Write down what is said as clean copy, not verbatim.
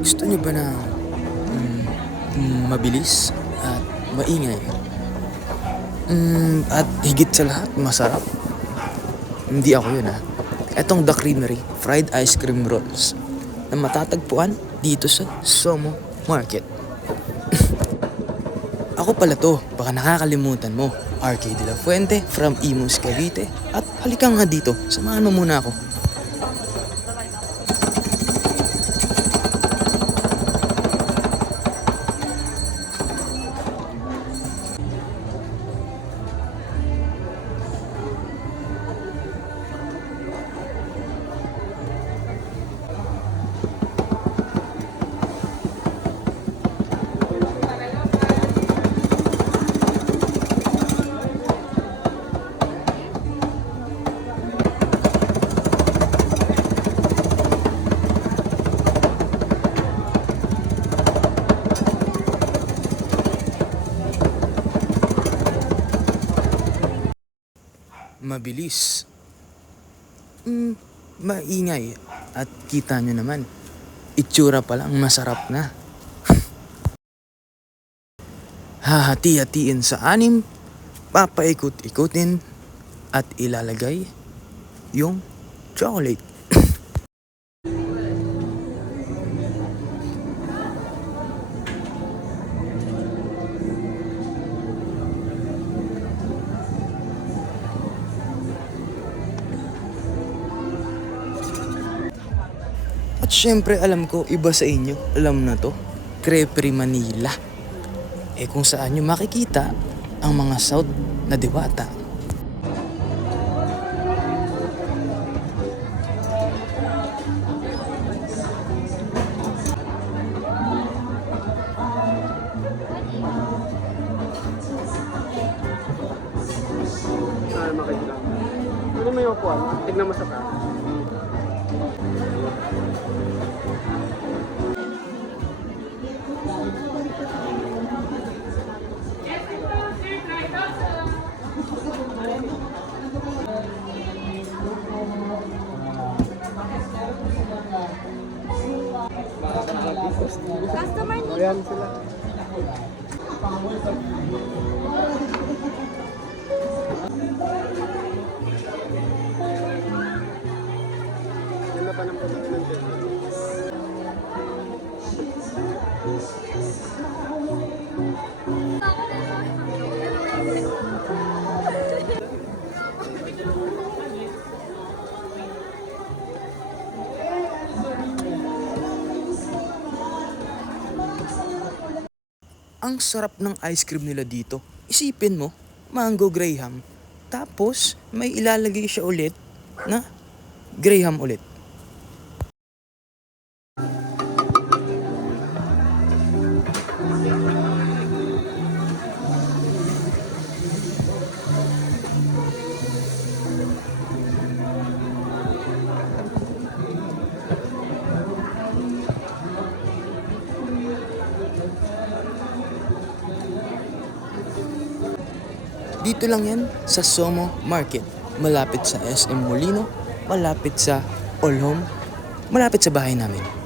Gusto niyo ba ng mabilis at maingay? At higit sa lahat, masarap? Hindi ako yun, ha. Etong The Creamery Fried Ice Cream Rolls na matatagpuan dito sa Somo Market. Ako pala to, baka nakakalimutan mo. RK De La Fuente from Imus, Cavite. At halika nga dito, samahan mo muna ako. Mabilis, maingay, at kita nyo naman, itsura pa lang masarap na. Hahati-hatiin sa anim, papaikot-ikutin, at ilalagay yung chocolate. At syempre alam ko, iba sa inyo, alam na to, Creperie Manila. Kung saan nyo makikita ang mga South na diwata. Makikita. Ano mo yung upuan? Tignan mo sa taas. Customer need. Ayan sila. Ganda pa ng pagkakas ng Ang sarap ng ice cream nila dito. Isipin mo, mango graham. Tapos, may ilalagay siya ulit na graham ulit. Dito lang yan sa Somo Market. Malapit sa SM Molino, malapit sa Olhom, malapit sa bahay namin.